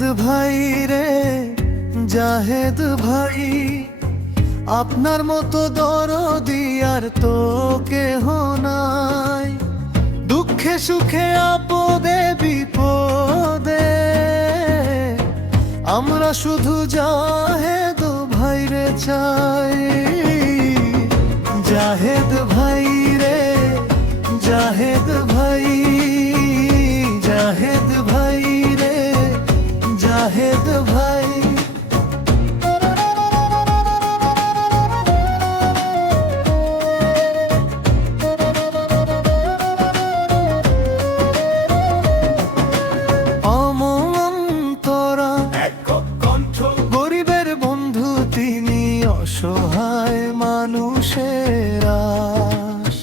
জাহেদ ভাই রে জাহেদ ভাই, আপনার মতো দরদি আর তো কেহ নাই। দুঃখে সুখে আপদে বিপদে আমরা শুধু জাহেদ ভাই রে চাই। জাহেদ ভাই রে জাহেদ ভাই, জাহেদ ভাই রে জাহেদ ভাই। গরিবের বন্ধু তিনি, অসহায় মানুষের আশ,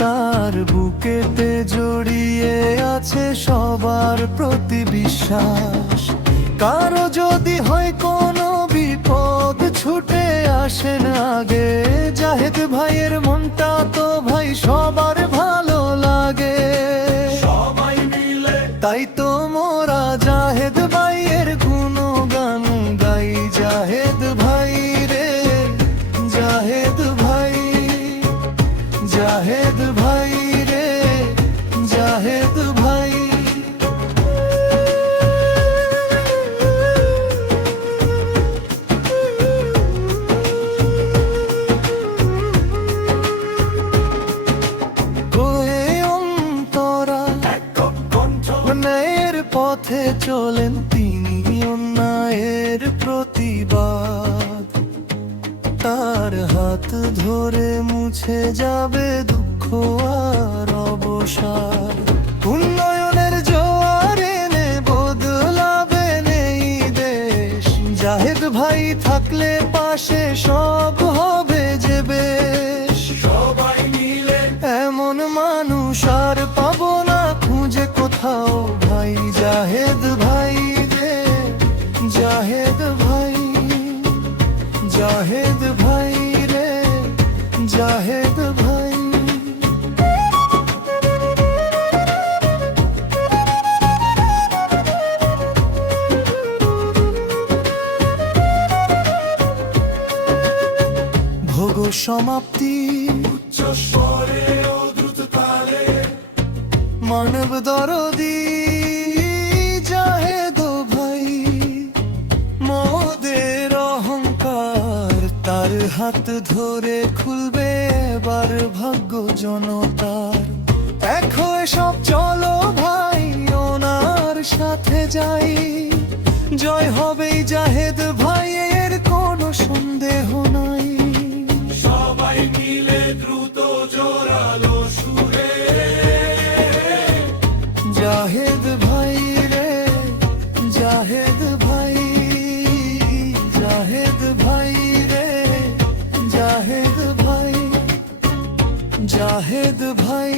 তার বুকেতে জড়িয়ে আছে সবার প্রতি বিশ্বাস। কারো যদি হয় কোনো বিপদ ছুটে আসেন আগে, জাহেদ ভাইয়ের মনটা তো ভাই সবার ভালো লাগে। সবাই মিলে তাই তো মোরা জাহেদ ভাইয়ের গুণগান গাই। জাহেদ ভাই রে জাহেদ ভাই, জাহেদ ভাই রে জাহেদ ভাই। ন্যায়ের পথে চলেন তিনি, অন্যায়ের প্রতিবাদ। তার হাত ধরে মুছে যাবে দুঃখ আর অবসাদ। উন্নয়নের জোয়ার এনে বদলাবেন এই দেশ, জাহেদ ভাই থাকলে পাশে সব হবে যে বেশ। সবাই মিলে এমন মানুষ আর পাবো না খুঁজে কোথাও ভাই। জাহেদ ভাই রে জাহেদ ভাই, জাহেদ ভাই রে জাহেদ ভাই। ভোগ সমাপ্তি উচ্চ স্বরে ও দ্রুত তালে, মানব দরদি জাহেদ ভাই। মোদের অহংকার তার হাত ধরে খুলবে এবার ভাগ্য জনতার। দেখো সব চলো ভাই ওনার সাথে যাই, জয় হবেই জাহেদ ভাইয়ের কোনো সন্দেহ নাই। সবাই মিলে দ্রুত জোরালো সুরে, জাহেদ ভাই রে জাহেদ ভাই, জাহেদ ভাই রে জাহেদ ভাই, জাহেদ ভাই।